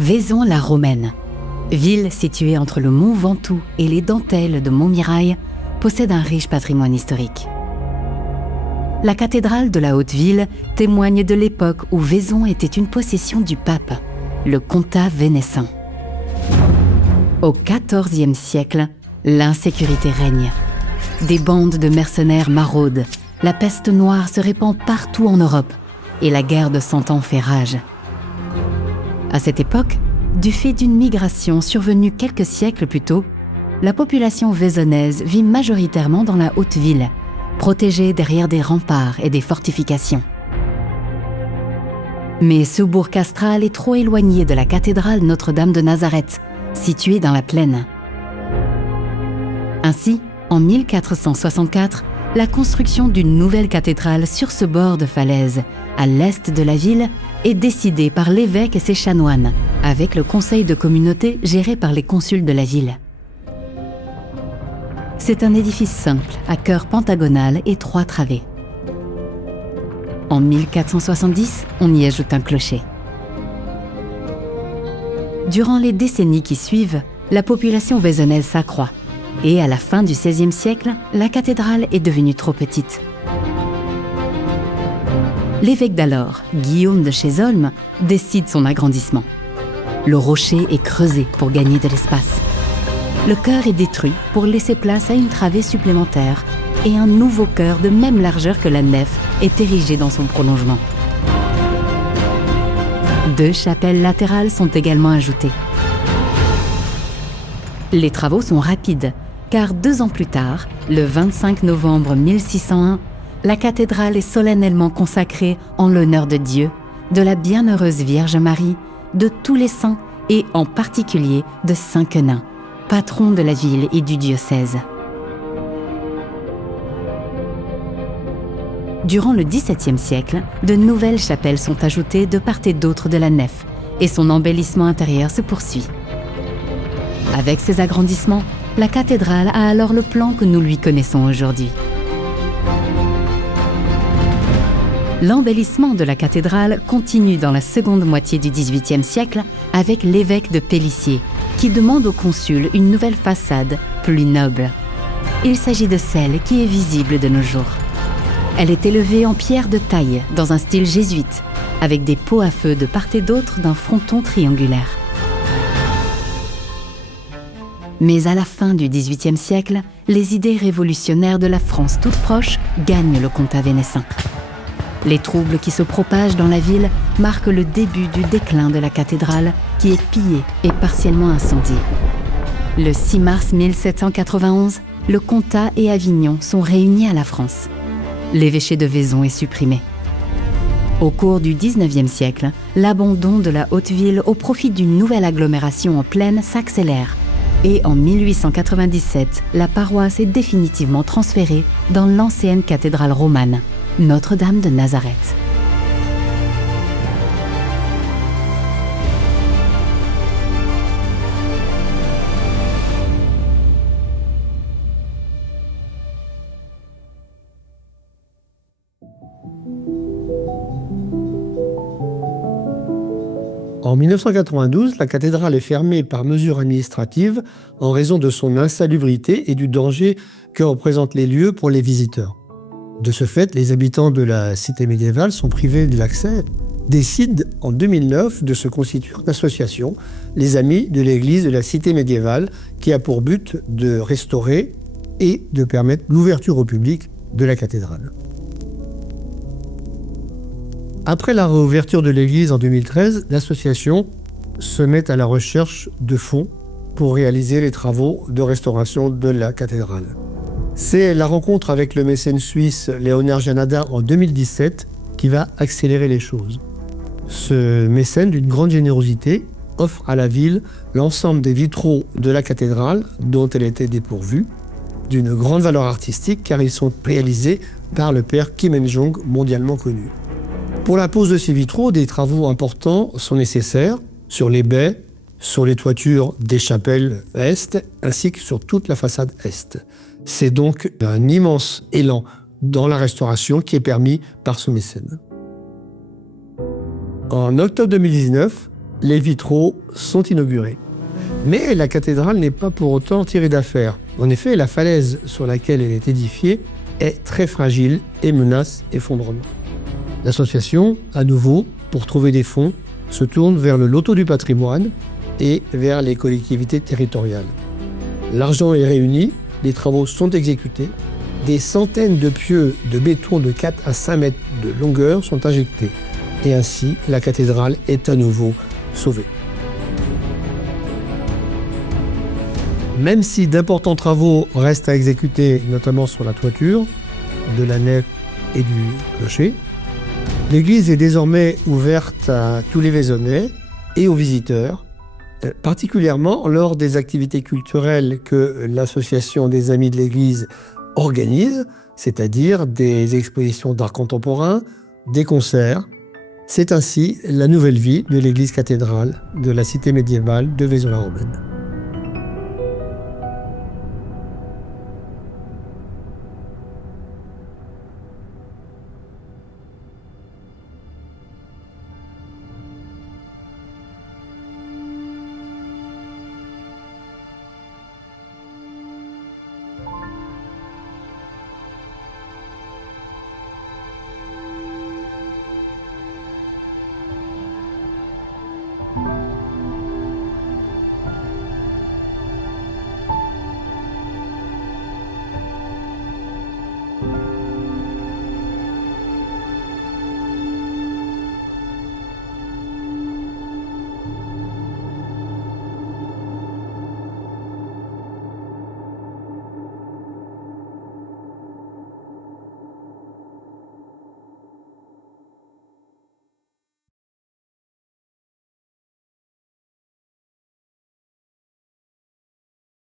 Vaison-la-Romaine, ville située entre le mont Ventoux et les dentelles de Montmirail, possède un riche patrimoine historique. La cathédrale de la Haute-Ville témoigne de l'époque où Vaison était une possession du pape, le comtat vénessin. Au XIVe siècle, l'insécurité règne. Des bandes de mercenaires maraudent, la peste noire se répand partout en Europe et la guerre de 100 ans fait rage. À cette époque, du fait d'une migration survenue quelques siècles plus tôt, la population vaisonnaise vit majoritairement dans la Haute-Ville, protégée derrière des remparts et des fortifications. Mais ce bourg castral est trop éloigné de la cathédrale Notre-Dame de Nazareth, située dans la plaine. Ainsi, en 1464, la construction d'une nouvelle cathédrale sur ce bord de falaise, à l'est de la ville, est décidée par l'évêque et ses chanoines, avec le conseil de communauté géré par les consuls de la ville. C'est un édifice simple, à chœur pentagonal et 3 travées. En 1470, on y ajoute un clocher. Durant les décennies qui suivent, la population vaisonnaise s'accroît. Et à la fin du XVIe siècle, la cathédrale est devenue trop petite. L'évêque d'alors, Guillaume de Chézolme, décide son agrandissement. Le rocher est creusé pour gagner de l'espace. Le chœur est détruit pour laisser place à une travée supplémentaire et un nouveau chœur de même largeur que la nef est érigé dans son prolongement. 2 chapelles latérales sont également ajoutées. Les travaux sont rapides, car 2 ans plus tard, le 25 novembre 1601, la cathédrale est solennellement consacrée en l'honneur de Dieu, de la bienheureuse Vierge Marie, de tous les saints et en particulier de Saint Quenin, patron de la ville et du diocèse. Durant le XVIIe siècle, de nouvelles chapelles sont ajoutées de part et d'autre de la nef, et son embellissement intérieur se poursuit. Avec ces agrandissements, la cathédrale a alors le plan que nous lui connaissons aujourd'hui. L'embellissement de la cathédrale continue dans la seconde moitié du XVIIIe siècle avec l'évêque de Pélissier, qui demande au consul une nouvelle façade plus noble. Il s'agit de celle qui est visible de nos jours. Elle est élevée en pierre de taille dans un style jésuite, avec des pots à feu de part et d'autre d'un fronton triangulaire. Mais à la fin du XVIIIe siècle, les idées révolutionnaires de la France toute proche gagnent le comtat vénessin. Les troubles qui se propagent dans la ville marquent le début du déclin de la cathédrale qui est pillée et partiellement incendiée. Le 6 mars 1791, le comtat et Avignon sont réunis à la France. L'évêché de Vaison est supprimé. Au cours du XIXe siècle, l'abandon de la Haute-Ville au profit d'une nouvelle agglomération en plaine s'accélère. Et en 1897, la paroisse est définitivement transférée dans l'ancienne cathédrale romane, Notre-Dame de Nazareth. En 1992, la cathédrale est fermée par mesure administrative en raison de son insalubrité et du danger que représentent les lieux pour les visiteurs. De ce fait, les habitants de la cité médiévale sont privés de l'accès, décident en 2009 de se constituer une association, les Amis de l'église de la cité médiévale, qui a pour but de restaurer et de permettre l'ouverture au public de la cathédrale. Après la réouverture de l'église en 2013, l'association se met à la recherche de fonds pour réaliser les travaux de restauration de la cathédrale. C'est la rencontre avec le mécène suisse Léonard Janada en 2017 qui va accélérer les choses. Ce mécène, d'une grande générosité, offre à la ville l'ensemble des vitraux de la cathédrale dont elle était dépourvue, d'une grande valeur artistique car ils sont réalisés par le père Kim En-jong, mondialement connu. Pour la pose de ces vitraux, des travaux importants sont nécessaires sur les baies, sur les toitures des chapelles est, ainsi que sur toute la façade est. C'est donc un immense élan dans la restauration qui est permis par ce mécène. En octobre 2019, les vitraux sont inaugurés. Mais la cathédrale n'est pas pour autant tirée d'affaire. En effet, la falaise sur laquelle elle est édifiée est très fragile et menace effondrement. L'association, à nouveau, pour trouver des fonds, se tourne vers le loto du patrimoine et vers les collectivités territoriales. L'argent est réuni, les travaux sont exécutés, des centaines de pieux de béton de 4 à 5 mètres de longueur sont injectés. Et ainsi, la cathédrale est à nouveau sauvée. Même si d'importants travaux restent à exécuter, notamment sur la toiture de la nef et du clocher, l'église est désormais ouverte à tous les Vaisonnais et aux visiteurs, particulièrement lors des activités culturelles que l'association des Amis de l'Église organise, c'est-à-dire des expositions d'art contemporain, des concerts. C'est ainsi la nouvelle vie de l'église cathédrale de la cité médiévale de Vaison-la-Romaine.